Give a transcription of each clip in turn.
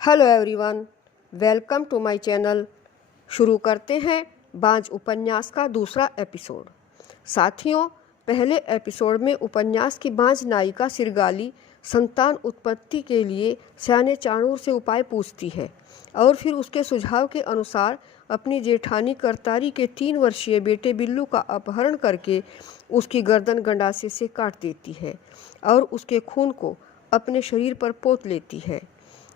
Hello everyone, welcome to my channel. शुरू करते हैं बांझ उपन्यास का दूसरा एपिसोड। साथियों, पहले एपिसोड में उपन्यास की बांझ नायिका सिरगाली संतान उत्पत्ति के लिए सयाने चाणूर से उपाय पूछती है और फिर उसके सुझाव के अनुसार अपनी जेठानी करतारी के 3 वर्षीय बेटे बिल्लू का अपहरण करके उसकी गर्दन गंडासे से काट देती है और उसके खून को अपने शरीर पर पोत लेती है।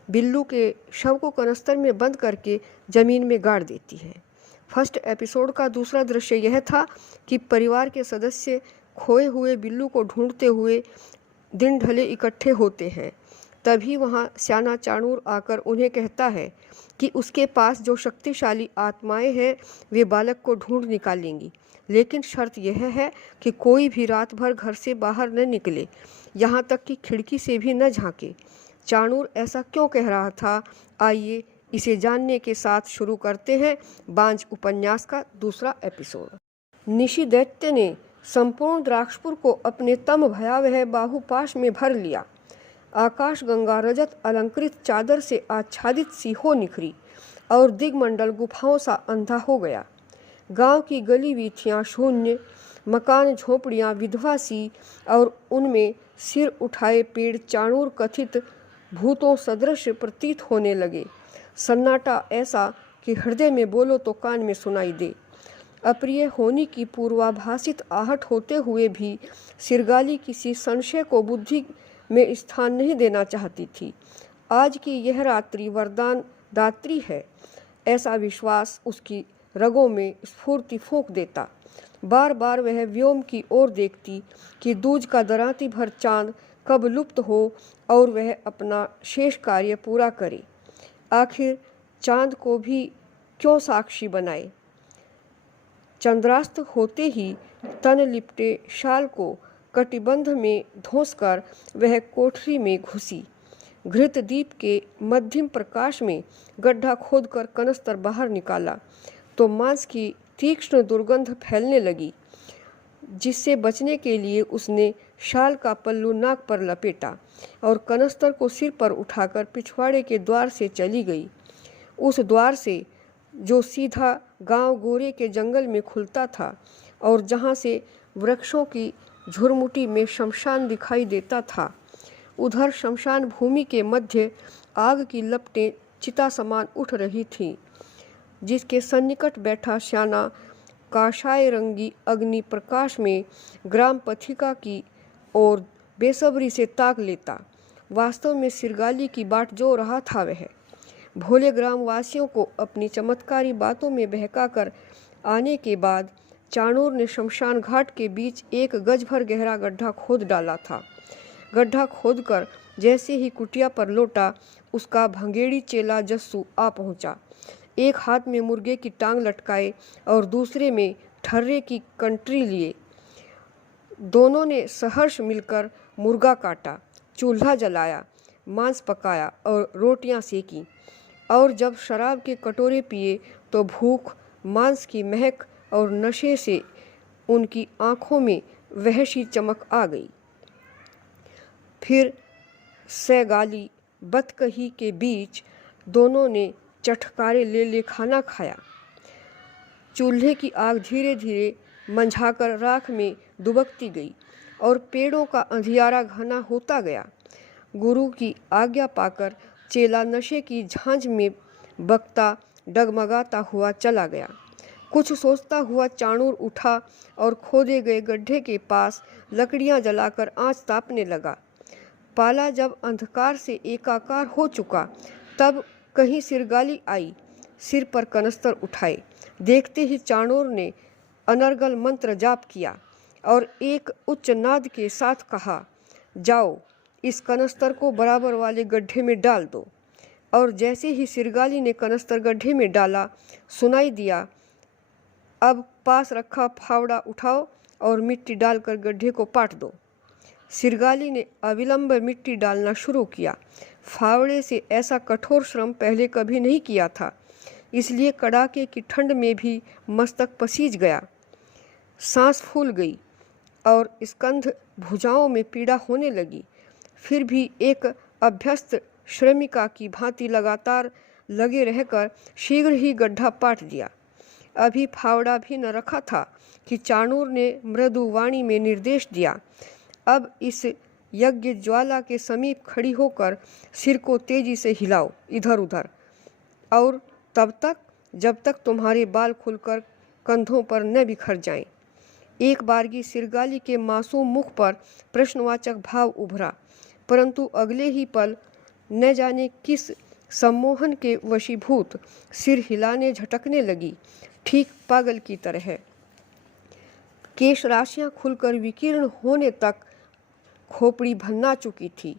बिल्लू के शव को कनस्तर में बंद करके जमीन में गाड़ देती है। फर्स्ट एपिसोड का दूसरा दृश्य यह था कि परिवार के सदस्य खोए हुए बिल्लू को ढूंढते हुए दिन ढले इकट्ठे होते हैं। तभी वहाँ स्याना चाणूर आकर उन्हें कहता है कि उसके पास जो शक्तिशाली आत्माएं हैं वे बालक को ढूंढ निकालेंगी, लेकिन शर्त यह है कि कोई भी रात भर घर से बाहर न निकले, यहाँ तक कि खिड़की से भी न झांके। चाणूर ऐसा क्यों कह रहा था? आइए इसे जानने के साथ शुरू करते हैं बांझ उपन्यास का दूसरा एपिसोड। निशि दैत्य ने संपूर्ण द्राक्षपुर को अपने तम भयावह बाहुपाश में भर लिया। आकाश गंगा रजत अलंकृत चादर से आच्छादित सी हो निखरी और दिग्मंडल गुफाओं सा अंधा हो गया। गांव की गली वीथियां शून्य, मकान झोपड़ियां विधवा सी और उनमें सिर उठाए पेड़ चाणूर कथित भूतों सदृश प्रतीत होने लगे। सन्नाटा ऐसा कि हृदय में बोलो तो कान में सुनाई दे। अप्रिय होने की पूर्वाभासित आहट होते हुए भी सिरगाली किसी संशय को बुद्धि में स्थान नहीं देना चाहती थी। आज की यह रात्रि वरदान दात्री है, ऐसा विश्वास उसकी रगों में स्फूर्ति फूंक देता। बार बार वह व्योम की ओर देखती कि दूज का दराती भर चांद कब लुप्त हो और वह अपना शेष कार्य पूरा करे। आखिर चांद को भी क्यों साक्षी बनाए? चंद्रास्त होते ही तन लिपटे शाल को कटिबंध में धोंसकर वह कोठरी में घुसी। घृत दीप के मध्यम प्रकाश में गड्ढा खोदकर कनस्तर बाहर निकाला तो मांस की तीक्ष्ण दुर्गंध फैलने लगी, जिससे बचने के लिए उसने शाल का पल्लू नाक पर लपेटा और कनस्तर को सिर पर उठाकर पिछवाड़े के द्वार से चली गई। उस द्वार से जो सीधा गांव गोरे के जंगल में खुलता था और जहां से वृक्षों की झुरमुटी में शमशान दिखाई देता था। उधर शमशान भूमि के मध्य आग की लपटें चिता समान उठ रही थीं, जिसके सन्निकट बैठा श्याना काशाय रंगी अग्नि प्रकाश में ग्राम पथिका की ओर बेसब्री से ताक लेता। वास्तव में सिरगाली की बाट जो रहा था वह भोले ग्रामवासियों को अपनी चमत्कारी बातों में बहकाकर आने के बाद चाणूर ने शमशान घाट के बीच 1 गज भर गहरा गड्ढा खोद डाला था। गड्ढा खोदकर जैसे ही कुटिया पर लौटा, उसका भंगेड़ी चेला जस्सू आ पहुंचा। एक हाथ में मुर्गे की टांग लटकाए और दूसरे में ठर्रे की कंट्री लिए। दोनों ने सहर्ष मिलकर मुर्गा काटा, चूल्हा जलाया, मांस पकाया और रोटियां सेकीं। और जब शराब के कटोरे पिए तो भूख, मांस की महक और नशे से उनकी आंखों में वहशी चमक आ गई। फिर सैगाली बतकही के बीच दोनों ने चटकारे ले खाना खाया। चूल्हे की आग धीरे धीरे मंझाकर राख में दुबकती गई और पेड़ों का अंधियारा घना होता गया। गुरु की आज्ञा पाकर चेला नशे की झांझ में बकता डगमगाता हुआ चला गया। कुछ सोचता हुआ चाणूर उठा और खोदे गए गड्ढे के पास लकड़ियां जलाकर आंच तापने लगा। पाला जब अंधकार से एकाकार हो चुका, तब कहीं सिरगाली आई, सिर पर कनस्तर उठाए। देखते ही चाणूर ने अनर्गल मंत्र जाप किया और एक उच्च नाद के साथ कहा, जाओ इस कनस्तर को बराबर वाले गड्ढे में डाल दो। और जैसे ही सिरगाली ने कनस्तर गड्ढे में डाला, सुनाई दिया, अब पास रखा फावड़ा उठाओ और मिट्टी डालकर गड्ढे को पाट दो। सिरगाली ने अविलंब मिट्टी डालना शुरू किया। फावड़े से ऐसा कठोर श्रम पहले कभी नहीं किया था, इसलिए कड़ाके की ठंड में भी मस्तक पसीज गया। सांस फूल गई और स्कंध भुजाओं में पीड़ा होने लगी। फिर भी एक अभ्यस्त श्रमिका की भांति लगातार लगे रहकर शीघ्र ही गड्ढा पाट दिया। अभी फावड़ा भी न रखा था कि चाणूर ने मृदु वाणी में निर्देश दिया, अब इस यज्ञ ज्वाला के समीप खड़ी होकर सिर को तेजी से हिलाओ इधर उधर, और तब तक जब तक तुम्हारे बाल खुलकर कंधों पर न बिखर जाएं। एक बारगी सिरगाली के मासूम मुख पर प्रश्नवाचक भाव उभरा, परंतु अगले ही पल न जाने किस सम्मोहन के वशीभूत सिर हिलाने झटकने लगी, ठीक पागल की तरह। केश राशियां खुलकर विकीर्ण होने तक खोपड़ी भन्ना चुकी थी।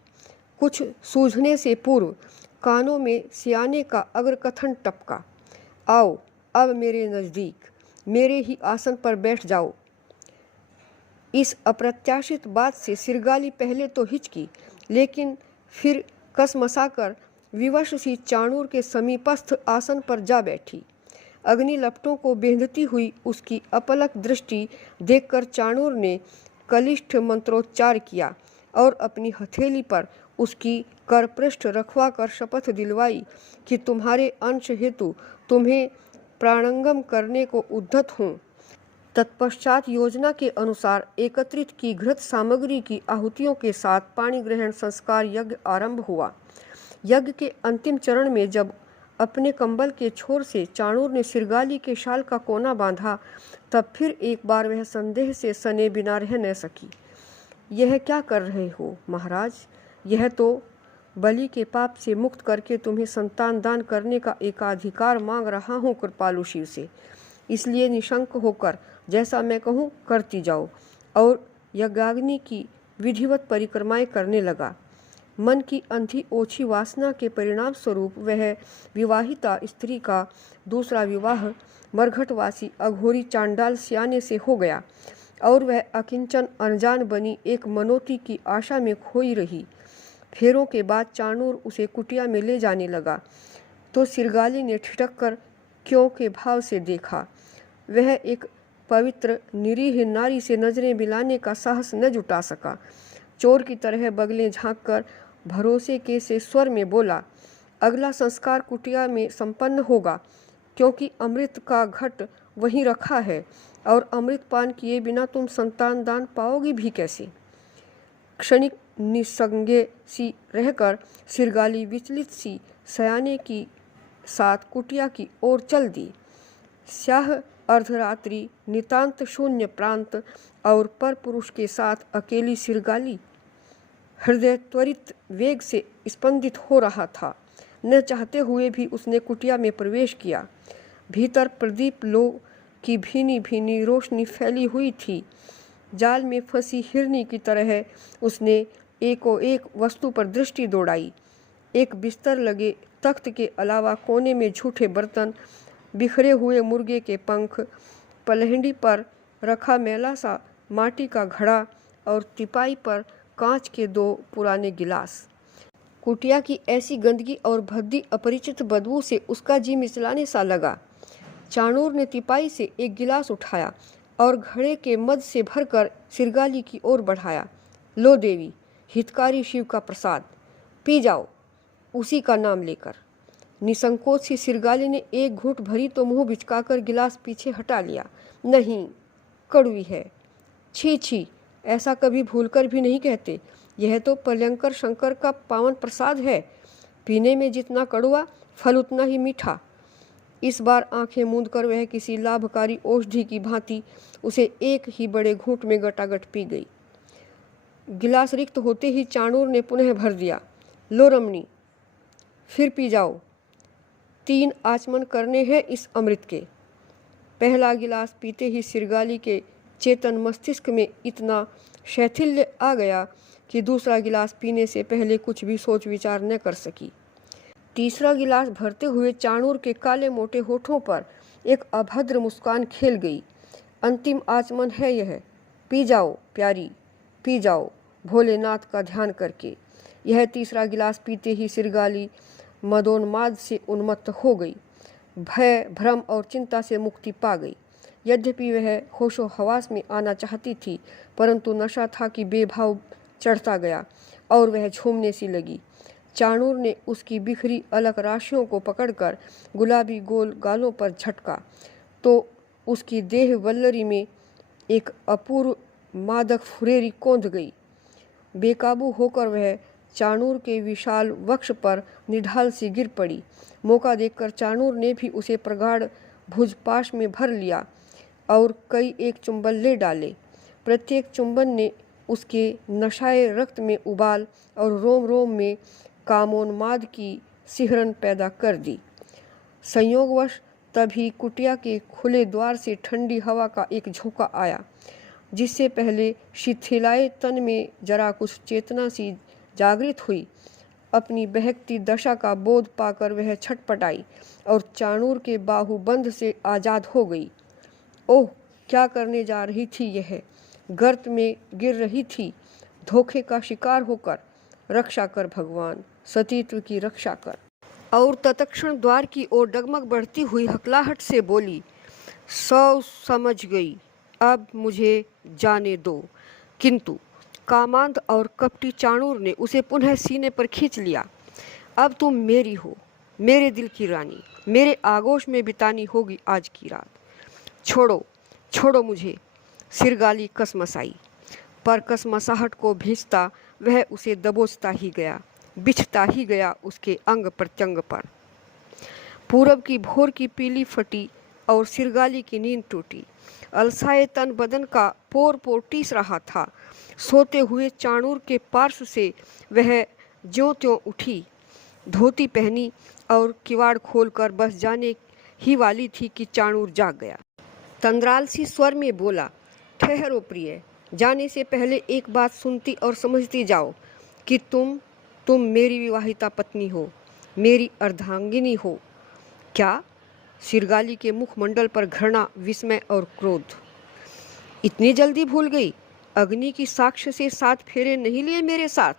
कुछ सूझने से पूर्व कानों में सियाने का अग्रकथन टपका, आओ अब मेरे नज़दीक, मेरे ही आसन पर बैठ जाओ। इस अप्रत्याशित बात से सिरगाली पहले तो हिचकी, लेकिन फिर कसमसाकर विवश सी चाणूर के समीपस्थ आसन पर जा बैठी। अग्नि लपटों को बेंधती हुई उसकी अपलक दृष्टि देखकर चाणूर ने कलिष्ठ मंत्रोच्चार किया और अपनी हथेली पर उसकी करपृष्ठ रखवा कर शपथ दिलवाई कि तुम्हारे अंश हेतु तुम्हें प्राणंगम करने को उद्यत हूँ। तत्पश्चात योजना के अनुसार एकत्रित की घृत सामग्री की आहुतियों के साथ पाणी ग्रहण संस्कार यज्ञ आरंभ हुआ। यज्ञ के अंतिम चरण में जब अपने कंबल के छोर से चाणूर ने सिरगाली के शाल का कोना बांधा, तब फिर एक बार वह संदेह से सने बिना रह न सकी। यह क्या कर रहे हो महाराज? यह तो बलि के पाप से मुक्त करके तुम्हें संतान दान करने का एकाधिकार मांग रहा हूँ कृपालु शिव से। इसलिए निशंक होकर जैसा मैं कहूँ करती जाओ। और यज्ञाग्नि की विधिवत परिक्रमाएं करने लगा। मन की अंधी ओछी वासना के परिणाम स्वरूप वह विवाहिता स्त्री का दूसरा विवाह मरघटवासी अघोरी चांडाल सियाने से हो गया और वह अकिंचन अनजान बनी एक मनोती की आशा में खोई रही। फेरों के बाद चाणूर उसे कुटिया में ले जाने लगा तो सिरगाली ने ठिठक कर क्यों के भाव से देखा। वह एक पवित्र निरीह नारी से नजरें मिलाने का साहस न जुटा सका। चोर की तरह बगलें झाँक कर भरोसे के से स्वर में बोला, अगला संस्कार कुटिया में संपन्न होगा, क्योंकि अमृत का घट वहीं रखा है और अमृत पान किए बिना तुम संतान दान पाओगी भी कैसे। क्षणिक निसंज्ञ सी रहकर सिरगाली विचलित सी सयाने की साथ कुटिया की ओर चल दी। स्याह अर्धरात्रि, नितांत शून्य प्रांत और पर पुरुष के साथ अकेली सिरगाली। हृदय त्वरित वेग से स्पंदित हो रहा था। न चाहते हुए भी उसने कुटिया में प्रवेश किया। भीतर प्रदीप लो की भीनी भीनी रोशनी फैली हुई थी। जाल में फंसी हिरनी की तरह उसने एको एक वस्तु पर दृष्टि दौड़ाई। एक बिस्तर लगे तख्त के अलावा कोने में झूठे बर्तन, बिखरे हुए मुर्गे के पंख, पलहंडी पर रखा मैला सा माटी का घड़ा और तिपाई पर कांच के 2 पुराने गिलास। कुटिया की ऐसी गंदगी और भद्दी अपरिचित बदबू से उसका जी मिचलाने सा लगा। चाणूर ने तिपाई से एक गिलास उठाया और घड़े के मद से भरकर सिरगाली की ओर बढ़ाया। लो देवी, हितकारी शिव का प्रसाद, पी जाओ उसी का नाम लेकर। निसंकोच सी सिरगाली ने एक घूंट भरी तो मुंह बिचकाकर गिलास पीछे हटा लिया। नहीं, कड़वी है। छी छी, ऐसा कभी भूलकर भी नहीं कहते। यह तो पलंकर शंकर का पावन प्रसाद है। पीने में जितना कड़वा, फल उतना ही मीठा। इस बार आंखें मूंद कर वह किसी लाभकारी औषधि की भांति उसे एक ही बड़े घूंट में गटागट पी गई। गिलास रिक्त होते ही चाणूर ने पुनः भर दिया। लो रमणी, फिर पी जाओ। 3 आचमन करने हैं इस अमृत के। पहला गिलास पीते ही सिरगाली के चेतन मस्तिष्क में इतना शैथिल्य आ गया कि दूसरा गिलास पीने से पहले कुछ भी सोच विचार न कर सकी। तीसरा गिलास भरते हुए चाणूर के काले मोटे होठों पर एक अभद्र मुस्कान खेल गई। अंतिम आचमन है यह। पी जाओ प्यारी, पी जाओ भोलेनाथ का ध्यान करके। यह तीसरा गिलास पीते ही सिरगाली मदोन्माद से उन्मत्त हो गई। भय, भ्रम और चिंता से मुक्ति पा गई। यद्यपि वह होशो हवास में आना चाहती थी, परंतु नशा था कि बेभाव चढ़ता गया और वह झूमने सी लगी। चाणूर ने उसकी बिखरी अलग राशियों को पकड़कर गुलाबी गोल गालों पर झटका तो उसकी देह वल्लरी में एक अपूर्व मादक फुरेरी कौंध गई। बेकाबू होकर वह चाणूर के विशाल वक्ष पर निढाल सी गिर पड़ी। मौका देखकर चाणूर ने भी उसे प्रगाढ़ भुजपाश में भर लिया और कई एक चुंबन ले डाले। प्रत्येक चुंबन ने उसके नशाए रक्त में उबाल और रोम रोम में कामोन्माद की सिहरन पैदा कर दी। संयोगवश तभी कुटिया के खुले द्वार से ठंडी हवा का एक झोंका आया, जिससे पहले शिथिलाए तन में जरा कुछ चेतना सी जागृत हुई। अपनी बहकती दशा का बोध पाकर वह छटपटाई और चाणूर के बाहुबंध से आज़ाद हो गई। ओह, क्या करने जा रही थी यह? गर्त में गिर रही थी। धोखे का शिकार होकर रक्षा कर भगवान, सतीत्व की रक्षा कर। और तत्क्षण द्वार की ओर डगमग बढ़ती हुई हकलाहट से बोली, सौ समझ गई, अब मुझे जाने दो। किंतु कामांध और कपटी चाणूर ने उसे पुनः सीने पर खींच लिया। अब तुम मेरी हो, मेरे दिल की रानी, मेरे आगोश में बितानी होगी आज की रात। छोड़ो, छोड़ो मुझे। सिरगाली कसमसाई, पर कसमसाहट को भींचता वह उसे दबोचता ही गया, बिछता ही गया उसके अंग प्रत्यंग पर। पूरब की भोर की पीली फटी और सिरगाली की नींद टूटी। अलसाए तन बदन का पोर पोर टीस रहा था। सोते हुए चाणूर के पार्श्व से वह ज्यों त्यों उठी, धोती पहनी और किवाड़ खोलकर बस जाने ही वाली थी कि चाणूर जाग गया। तंद्राल सी स्वर में बोला, ठहरो प्रिय, जाने से पहले एक बात सुनती और समझती जाओ कि तुम मेरी विवाहिता पत्नी हो, मेरी अर्धांगिनी हो। क्या? सिरगाली के मुखमंडल पर घृणा, विस्मय और क्रोध। इतनी जल्दी भूल गई? अग्नि की साक्ष्य से 7 फेरे नहीं लिए मेरे साथ?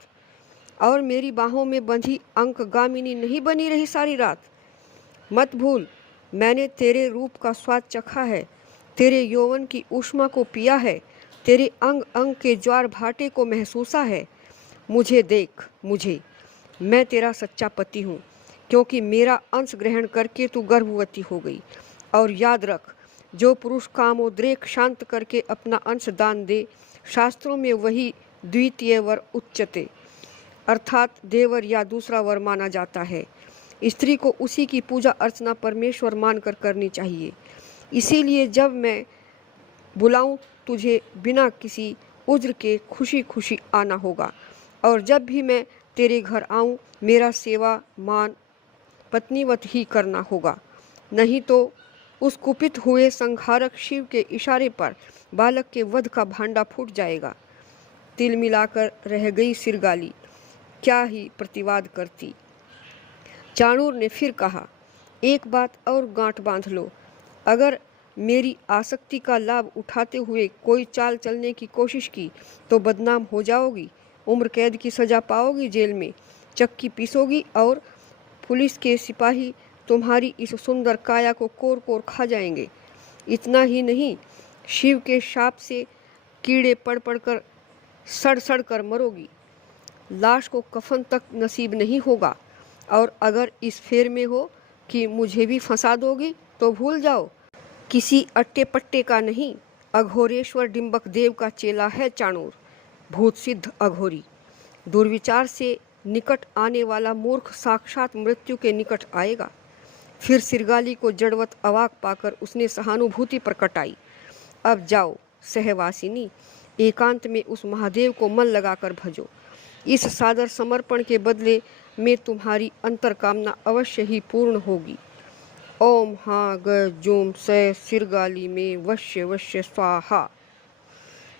और मेरी बाहों में बंधी अंकगामिनी नहीं बनी रही सारी रात? मत भूल, मैंने तेरे रूप का स्वाद चखा है, तेरे यौवन की ऊष्मा को पिया है, तेरे अंग अंग के ज्वार भाटे को महसूसा है। मुझे देख, मुझे, मैं तेरा सच्चा पति हूँ, क्योंकि मेरा अंश ग्रहण करके तू गर्भवती हो गई। और याद रख, जो पुरुष कामोद्रेक शांत करके अपना अंश दान दे, शास्त्रों में वही द्वितीय वर उच्चते, अर्थात देवर या दूसरा वर माना जाता है। स्त्री को उसी की पूजा अर्चना परमेश्वर मानकर करनी चाहिए। इसीलिए जब मैं बुलाऊं तुझे बिना किसी उज्र के खुशी खुशी आना होगा, और जब भी मैं तेरे घर आऊं मेरा सेवा मान पत्नीवत ही करना होगा, नहीं तो उस कुपित हुए संहारक शिव के इशारे पर बालक के वध का भांडा फूट जाएगा। तिल मिलाकर रह गई सिरगाली, क्या ही प्रतिवाद करती। चाणूर ने फिर कहा, एक बात और गांठ बांध लो, अगर मेरी आसक्ति का लाभ उठाते हुए कोई चाल चलने की कोशिश की तो बदनाम हो जाओगी, उम्र कैद की सज़ा पाओगी, जेल में चक्की पीसोगी और पुलिस के सिपाही तुम्हारी इस सुंदर काया को कोर कोर खा जाएंगे। इतना ही नहीं, शिव के शाप से कीड़े पड़ पड़ कर सड़ सड़ कर मरोगी। लाश को कफन तक नसीब नहीं होगा। और अगर इस फेर में हो कि मुझे भी फंसा दोगी तो भूल जाओ, किसी अट्टे पट्टे का नहीं, अघोरेश्वर डिंबक देव का चेला है चाणूर, भूत सिद्ध अघोरी। दुर्विचार से निकट आने वाला मूर्ख साक्षात मृत्यु के निकट आएगा। फिर सिरगाली को जड़वत अवाक पाकर उसने सहानुभूति प्रकटाई। अब जाओ सहवासिनी, एकांत में उस महादेव को मन लगाकर भजो। इस सादर समर्पण के बदले में तुम्हारी अंतरकामना अवश्य ही पूर्ण होगी। ओम हाँ ग जोम स सिरगाली में वश्य वश्य स्वाहा।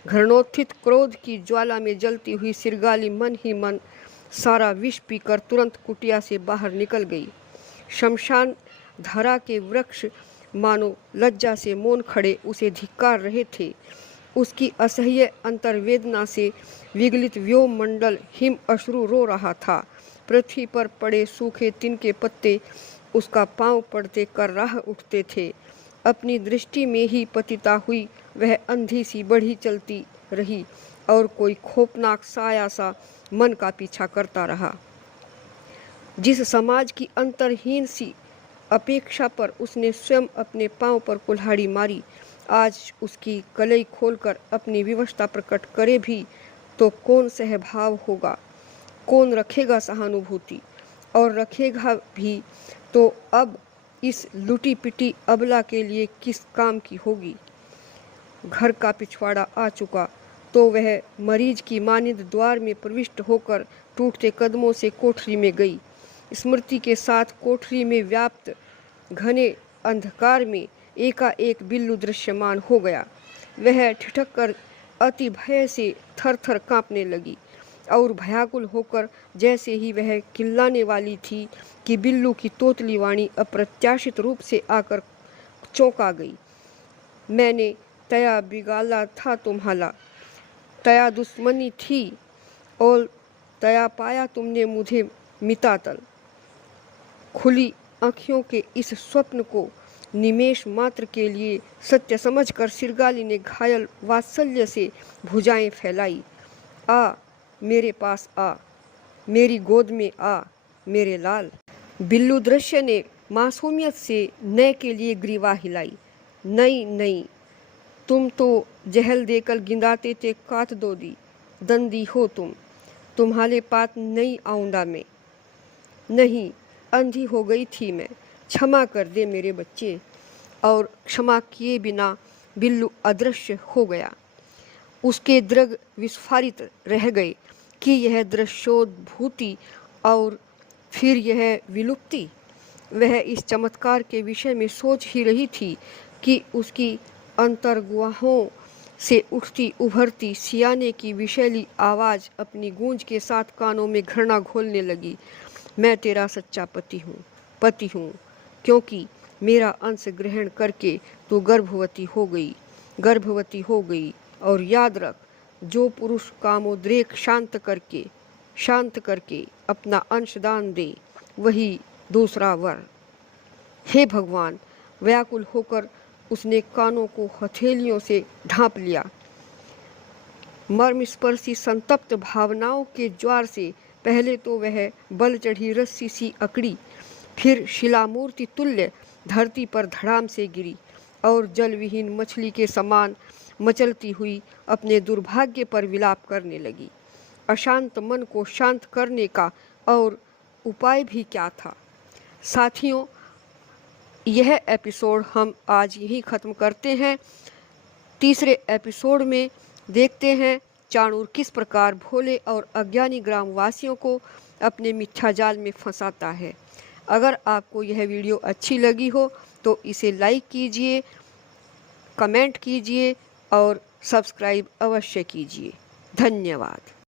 घृणोत्थित क्रोध की ज्वाला में जलती हुई सिरगाली मन ही मन सारा विष पीकर तुरंत कुटिया से बाहर निकल गई। शमशान धरा के वृक्ष मानो लज्जा से मौन खड़े उसे धिक्कार रहे थे। उसकी असह्य अंतर्वेदना से विगलित व्योम मंडल हिम अश्रु रो रहा था। पृथ्वी पर पड़े सूखे तिनके पत्ते उसका पांव पड़ते कर राह उठते थे। अपनी दृष्टि में ही पतिता हुई वह अंधी सी बढ़ी चलती रही और कोई खोपनाक साया सा मन का पीछा करता रहा। जिस समाज की अंतरहीन सी अपेक्षा पर उसने स्वयं अपने पांव पर कुल्हाड़ी मारी, आज उसकी कलई खोलकर अपनी विवशता प्रकट करे भी तो कौन सहभाव होगा, कौन रखेगा सहानुभूति, और रखेगा भी तो अब इस लुटी पिटी अबला के लिए किस काम की होगी। घर का पिछवाड़ा आ चुका तो वह मरीज की मानिंद द्वार में प्रविष्ट होकर टूटते कदमों से कोठरी में गई। स्मृति के साथ कोठरी में व्याप्त घने अंधकार में एकाएक बिल्लू दृश्यमान हो गया। वह ठिठक कर अति भय से थर थर कांपने लगी और भयाकुल होकर जैसे ही वह चिल्लाने वाली थी कि बिल्लू की तोतली वाणी अप्रत्याशित रूप से आकर चौंका गई। मैंने तया बिगाला था तुम्हाला, तया दुश्मनी थी और तया पाया तुमने मुझे मितातल। खुली आँखों के इस स्वप्न को निमेष मात्र के लिए सत्य समझकर सिरगाली ने घायल वात्सल्य से भुजाएं फैलाई। आ मेरे पास आ, मेरी गोद में आ मेरे लाल। बिल्लू दृश्य ने मासूमियत से नए के लिए ग्रीवा हिलाई। नहीं नहीं, तुम तो जहल देकर गिंदाते थे कात दो दी, दंदी हो तुम, तुम्हारे पात नहीं आऊंगा मैं। नहीं, अंधी हो गई थी मैं, क्षमा कर दे मेरे बच्चे। और क्षमा किए बिना बिल्लू अदृश्य हो गया। उसके दृग विस्फारित रह गए कि यह दृश्योद्भूति और फिर यह विलुप्ति। वह इस चमत्कार के विषय में सोच ही रही थी कि उसकी अंतर्गुहाओं से उठती उभरती सियाने की विषैली आवाज़ अपनी गूंज के साथ कानों में घृणा घोलने लगी। मैं तेरा सच्चा पति हूँ, क्योंकि मेरा अंश ग्रहण करके तू गर्भवती हो गई। और याद रख, जो पुरुष कामोद्रेक शांत करके अपना अंशदान दे, वही दूसरा वर। हे भगवान, व्याकुल होकर उसने कानों को हथेलियों से ढांप लिया। मर्मस्पर्शी संतप्त भावनाओं के ज्वार से पहले तो वह बल चढ़ी रस्सी सी अकड़ी, फिर शिलामूर्ति तुल्य धरती पर धड़ाम से गिरी और जलविहीन मछली के समान मचलती हुई अपने दुर्भाग्य पर विलाप करने लगी। अशांत मन को शांत करने का और उपाय भी क्या था। साथियों, यह एपिसोड हम आज यहीं ख़त्म करते हैं। तीसरे एपिसोड में देखते हैं चाणूर किस प्रकार भोले और अज्ञानी ग्रामवासियों को अपने मिथ्या जाल में फंसाता है। अगर आपको यह वीडियो अच्छी लगी हो तो इसे लाइक कीजिए, कमेंट कीजिए और सब्सक्राइब अवश्य कीजिए। धन्यवाद।